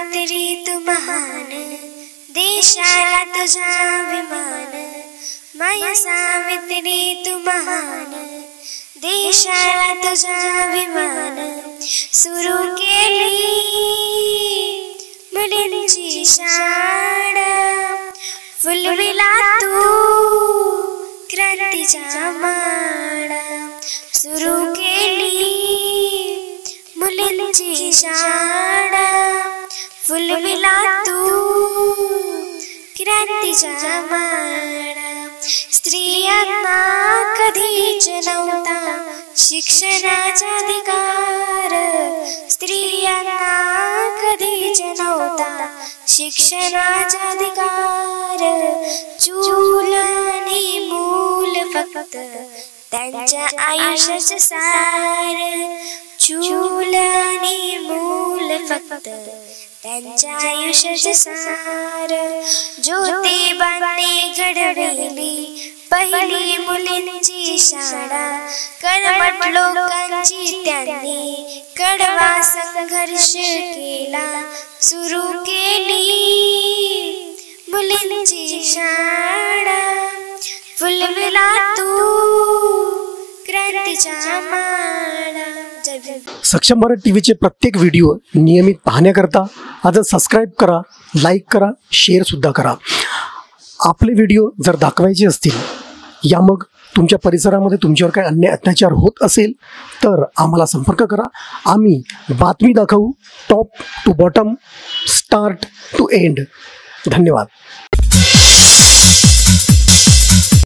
सावित्री तू महान, देशाला तुझा अभिमान. माया सावित्री तू महान, देशाला तुझा अभिमान. सुरू केली मुलींची शाळा, फुलविला तू क्रांतीचा माळा. सुरू केली मुलींची शाळा, फुलविला तू क्रांतीचा माळा. स्त्रियांना कधीच नव्हता शिक्षणाचा अधिकार, स्त्रियांना कधीच नव्हता शिक्षणाचा अधिकार. चूल आणि मूल फक्त त्यांच्या आयुष्याचं सार, चूल आणि मूल फक्त त्यांच्या आयुष्याचं सार. ज्योतिबांनी घडविली पहिली मुलींची शाळा, कर्मठ लोकांची त्यांनी कडवा संघर्ष केला. सुरू केली मुलींची शाळा, फुलविला तू क्रांतीचा माळा. सक्षम मराठी टीव्हीचे प्रत्येक व्हिडिओ नियमित पाहण्याकरता आजच सबस्क्राईब करा, लाईक करा, शेअर सुद्धा करा. आपले व्हिडिओ जर दाखवायचे असतील या मग तुमच्या परिसरामध्ये तुमच्यावर काही अन्याय अत्याचार होत असेल तर आम्हाला संपर्क करा. आम्ही बातमी दाखवू, top to bottom, start to end. धन्यवाद.